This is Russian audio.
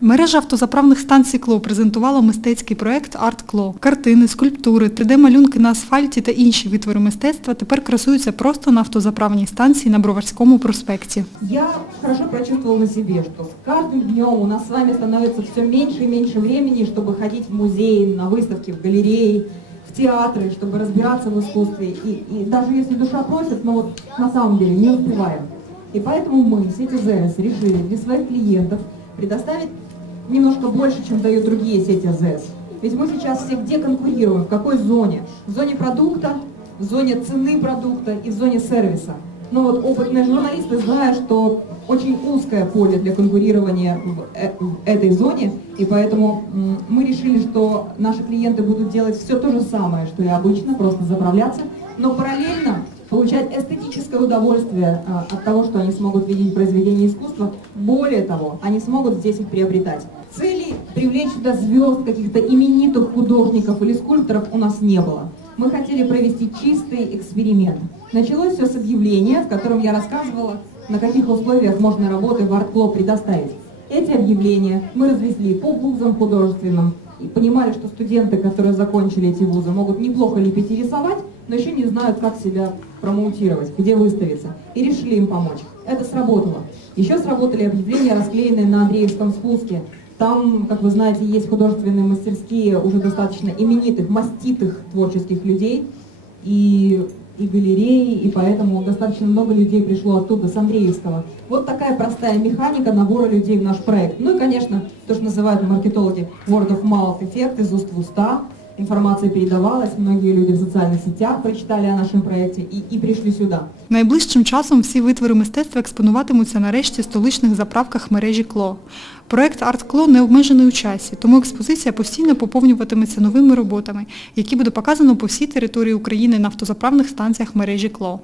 Мережа автозаправних станцій КЛО презентувала мистецький проект Арт КЛО. Картини, скульптури, 3D-малюнки на асфальті та інші витвори мистецтва тепер красуються просто на автозаправній станції на Броварському проспекті. Я хорошо прочувствовала на себе, что с каждым днем у нас с вами становится все меньше и меньше времени, чтобы ходить в музеи, на выставки, в галереи, в театры, чтобы разбираться в искусстве. И, и даже если душа просит, но вот на самом деле не успеваем. И поэтому мы, сети АЗС, решили для своих клиентов предоставить немножко больше, чем дают другие сети АЗС. Ведь мы сейчас все где конкурируем, в какой зоне? В зоне продукта, в зоне цены продукта и в зоне сервиса. Но вот опытные журналисты знают, что очень узкое поле для конкурирования в, э- этой зоне, и поэтому мы решили, что наши клиенты будут делать все то же самое, что и обычно, просто заправляться, но параллельно эстетическое удовольствие а, от того, что они смогут видеть произведения искусства. Более того, они смогут здесь их приобретать. Цели привлечь сюда звезд, каких-то именитых художников или скульпторов у нас не было. Мы хотели провести чистый эксперимент. Началось все с объявления, в котором я рассказывала, на каких условиях можно работы в арт-клуб предоставить. Эти объявления мы развезли по вузам художественным и понимали, что студенты, которые закончили эти вузы, могут неплохо лепить и рисовать, но еще не знают, как себя промоутировать, где выставиться. И решили им помочь. Это сработало. Еще сработали объявления, расклеенные на Андреевском спуске. Там, как вы знаете, есть художественные мастерские уже достаточно именитых, маститых творческих людей. И и галереи, и поэтому достаточно много людей пришло оттуда, с Андреевского. Вот такая простая механика набора людей в наш проект. Ну и, конечно, то, что называют маркетологи word of mouth эффект из уст в уста. Информация передавалась, многие люди в соціальних сетях прочитали о нашому проєкті і і прийшли сюди. Найближчим часом всі витвори мистецтва експонуватимуться на решті столичних заправках мережі КЛО. Проект Арт КЛО не обмежений у часі, тому експозиція постійно поповнюватиметься новими роботами, які буде показано по всій території України на автозаправних станціях мережі КЛО.